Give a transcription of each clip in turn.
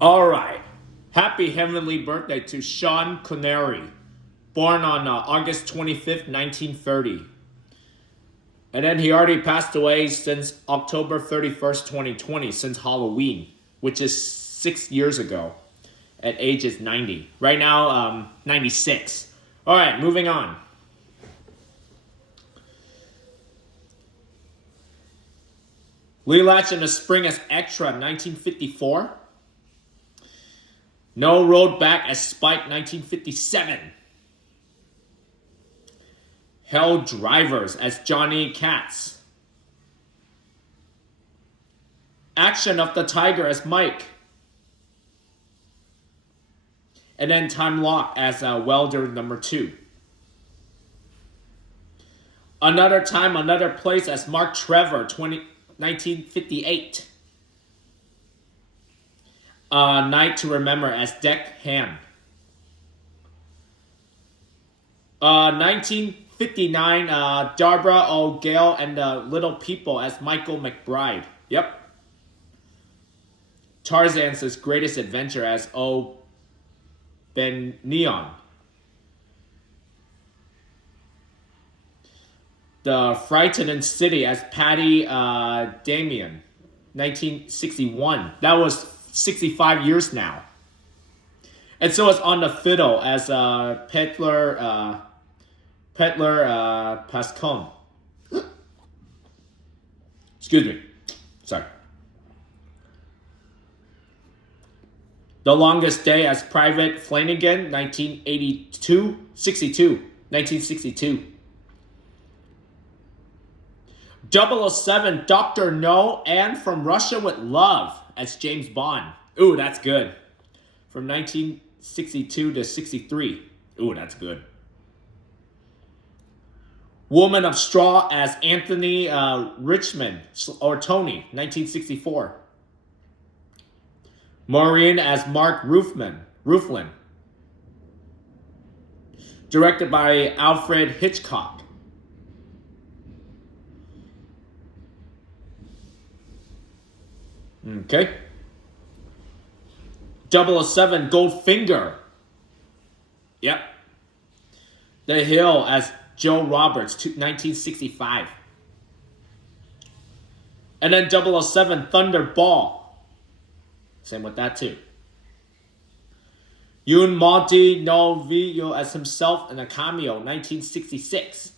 All right. Happy heavenly birthday to Sean Connery, born on August 25th, 1930. And then he already passed away since October 31st, 2020, since Halloween, which is 6 years ago, at ages 90. Right now, 96. All right, moving on. Relatch in the Spring as Extra, 1954. No Road Back as Spike, 1957. Hell Drivers as Johnny Katz. Action of the Tiger as Mike. And then Time Lock as Welder number 2. Another Time, Another Place as Mark Trevor, 1958. Night to Remember as Deck Ham. 1959, Barbara O'Gale and the Little People as Michael McBride. Yep. Tarzan's Greatest Adventure as O. Ben Neon. The Frightened City as Patty Damien. 1961. That was 65 years now. And so it's On the Fiddle as Peddler Pascone. Excuse me. Sorry. The Longest Day as Private Flanagan, 1962. 007, Dr. No, and From Russia with Love as James Bond. Ooh, that's good. From 1962 to 63. Ooh, that's good. Woman of Straw as Anthony Richmond, or Tony, 1964. Maureen as Mark Rufflin. Directed by Alfred Hitchcock. Okay. 007, Goldfinger. Yep. The Hill as Joe Roberts, 1965. And then 007, Thunderball. Same with that too. Yun Monty Novillo as himself in a cameo, 1966.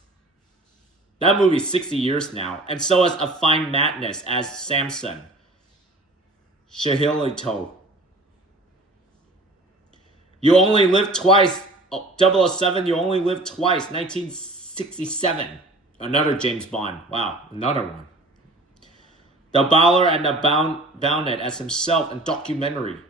That movie's 60 years now. And so is A Fine Madness as Samson. Shahilito. You Only Live Twice. 007, You Only Live Twice, 1967. Another James Bond. Wow, another one. The Bowler and the Bounded as himself in documentary.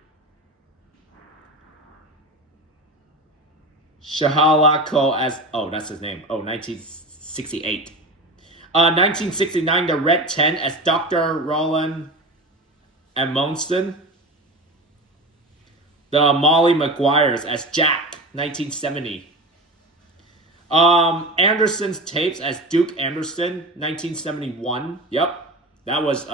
Shahalako as... Oh, that's his name. 1968. 1969, The Red Tent as Dr. Roland Amundsen. The Molly Maguires as Jack, 1970. Anderson's Tapes as Duke Anderson, 1971. Yep. That was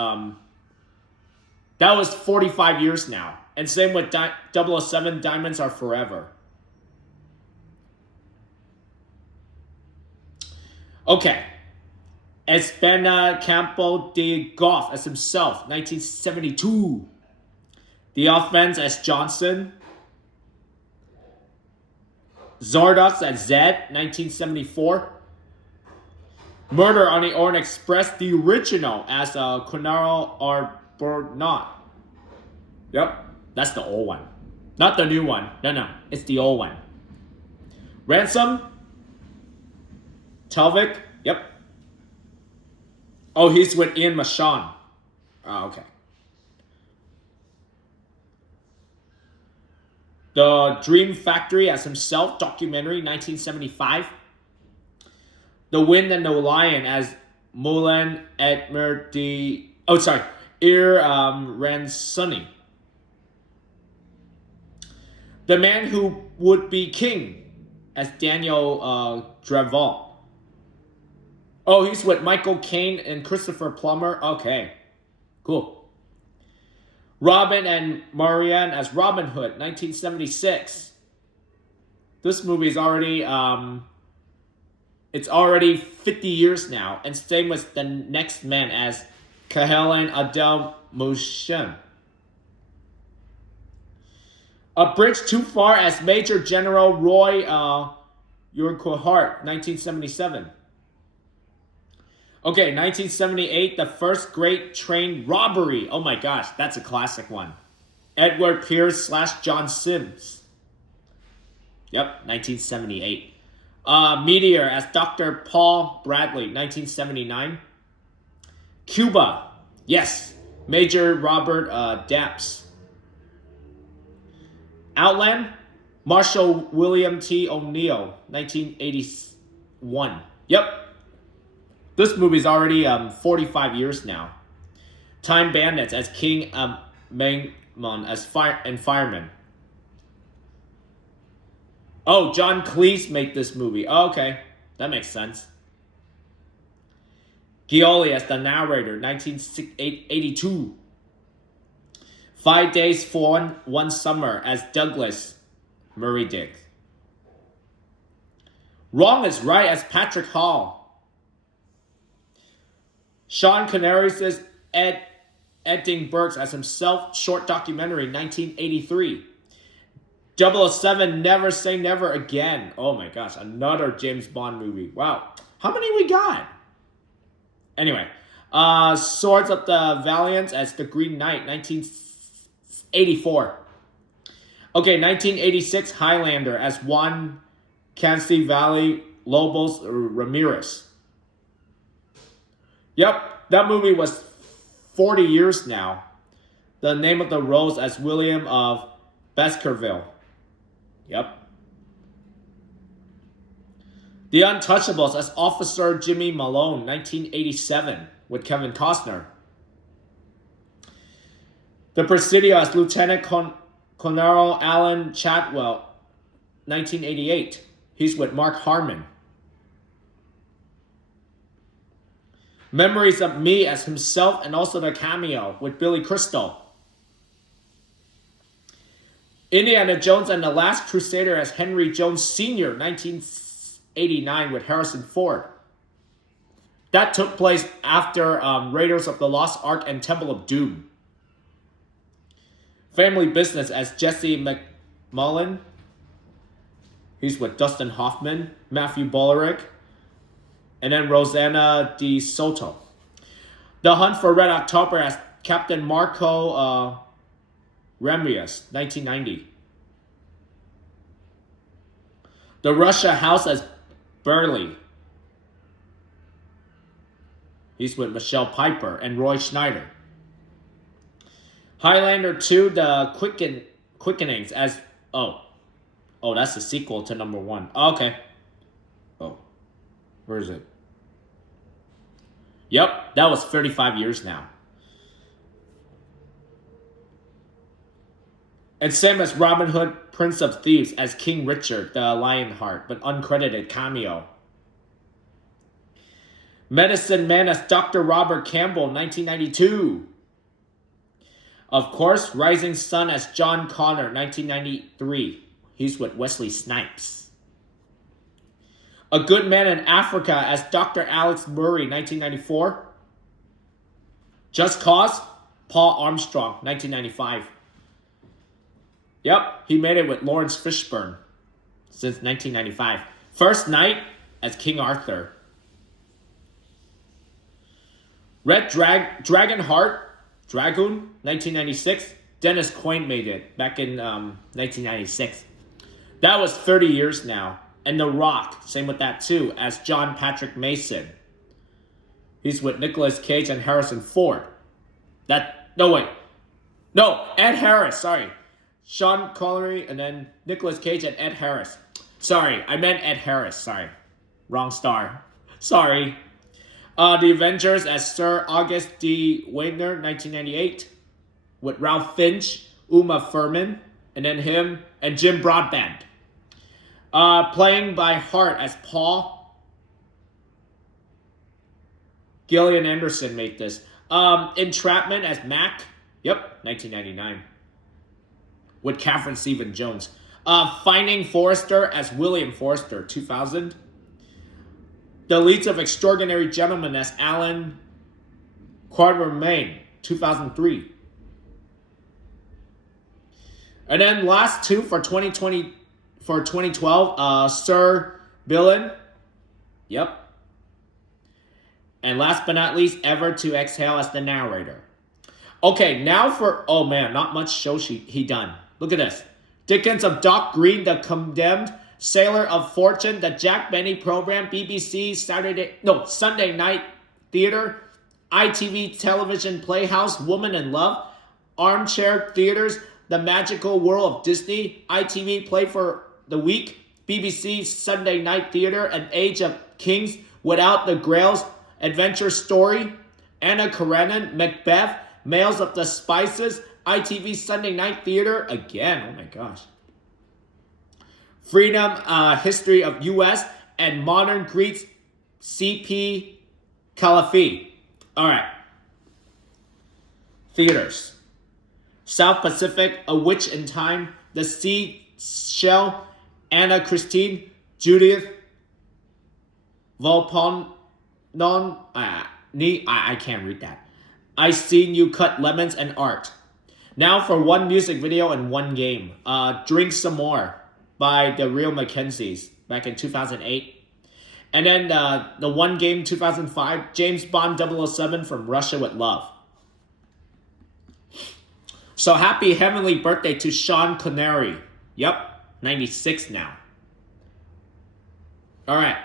45 years now. And same with 007, Diamonds Are Forever. Okay. Espana Campo de Goff as himself, 1972. The Offense as Johnson. Zardoz as Zed, 1974. Murder on the Orient Express, the original, as Conaro Arbuthnot. Yep, that's the old one. Not the new one. No, it's the old one. Ransom. Telvik. Yep. Oh, he's with Ian Mashon. Oh, okay. The Dream Factory as himself, documentary, 1975. The Wind and the Lion as Moulin Edmerdi. Oh, sorry. Ransoni. The Man Who Would Be King as Daniel Dravant. Oh, he's with Michael Caine and Christopher Plummer. Okay, cool. Robin and Marianne as Robin Hood, 1976. This movie is already it's already 50 years now, and same with The Next Man as Cahalan Adel Moshen. A Bridge Too Far as Major General Roy Urquhart, 1977. Okay, 1978, The First Great Train Robbery. Oh my gosh, that's a classic one. Edward Pierce / John Sims. Yep, 1978. Meteor as Dr. Paul Bradley, 1979. Cuba. Yes, Major Robert Dapps. Outland, Marshal William T. O'Neill, 1981. Yep. This movie's already 45 years now. Time Bandits as King Mangmon as fireman. Oh, John Cleese made this movie. Oh, okay, that makes sense. Gioli as the narrator, 1982. 5 Days for One Summer as Douglas Murray Dick. Wrong is Right as Patrick Hall. Sean Connery says Edding Burks as himself, short documentary, 1983. 007 Never Say Never Again. Oh my gosh, another James Bond movie. Wow, how many we got? Anyway, Swords of the Valiant as The Green Knight, 1984. Okay, 1986, Highlander as Juan Cancy Valley Lobos Ramirez. Yep, that movie was 40 years now. The Name of the Rose as William of Baskerville. Yep. The Untouchables as Officer Jimmy Malone, 1987, with Kevin Costner. The Presidio as Lieutenant Colonel Alan Chadwell, 1988. He's with Mark Harmon. Memories of Me as himself and also the cameo with Billy Crystal. Indiana Jones and the Last Crusader as Henry Jones Sr., 1989 with Harrison Ford. That took place after Raiders of the Lost Ark and Temple of Doom. Family Business as Jesse McMullen. He's with Dustin Hoffman, Matthew Broderick, and then Rosanna Di Soto. The Hunt for Red October as Captain Marco Remius, 1990. The Russia House as Burley. He's with Michelle Piper and Roy Schneider. Highlander 2, The Quickenings as... Oh, that's the sequel to number 1. Oh, okay. Oh, where is it? Yep, that was 35 years now. And same as Robin Hood, Prince of Thieves as King Richard the Lionheart, but uncredited cameo. Medicine Man as Dr. Robert Campbell, 1992. Of course, Rising Sun as John Connor, 1993. He's with Wesley Snipes. A Good Man in Africa as Dr. Alex Murray, 1994. Just Cause, Paul Armstrong, 1995. Yep, he made it with Lawrence Fishburne since 1995. First Night as King Arthur. Red Dragon Heart, Dragoon, 1996. Dennis Quaid made it back in 1996. That was 30 years now. And The Rock, same with that too, as John Patrick Mason. He's with Nicolas Cage and Harrison Ford. Ed Harris, sorry. Sean Connery and then Nicolas Cage and Ed Harris. Sorry, I meant Ed Harris, sorry. Wrong star. Sorry. The Avengers as Sir August D. Wagner, 1998. With Ralph Finch, Uma Thurman, and then him and Jim Broadbent. Playing by Heart as Paul. Gillian Anderson made this. Entrapment as Mac. Yep, 1999. With Catherine Zeta-Jones. Finding Forrester as William Forrester, 2000. The Leads of Extraordinary Gentlemen as Alan Quatermain, 2003. And then last two for 2012, Sir Billen. Yep. And last but not least, Ever to Exhale as the narrator. Okay, now for, oh man, not much show he done. Look at this. Dickens of Dock Green, The Condemned, Sailor of Fortune, The Jack Benny Program, BBC Sunday Night Theater, ITV Television Playhouse, Woman in Love, Armchair Theaters, The Magical World of Disney, ITV Play for the Week, BBC Sunday Night Theater, An Age of Kings, Without the Grails, Adventure Story, Anna Karenina, Macbeth, Males of the Spices, ITV Sunday Night Theater, again, oh my gosh. Freedom, History of U.S., and Modern Greeks, C.P. Califi. All right. Theaters. South Pacific, A Witch in Time, The Seashell, Anna Christine, Judith Volpon, I can't read that. I Seen You Cut Lemons and Art. Now for one music video and one game. Drink Some More by The Real Mackenzies back in 2008. And then the one game 2005, James Bond 007 From Russia with Love. So happy heavenly birthday to Sean Connery. Yep, 96 now. All right.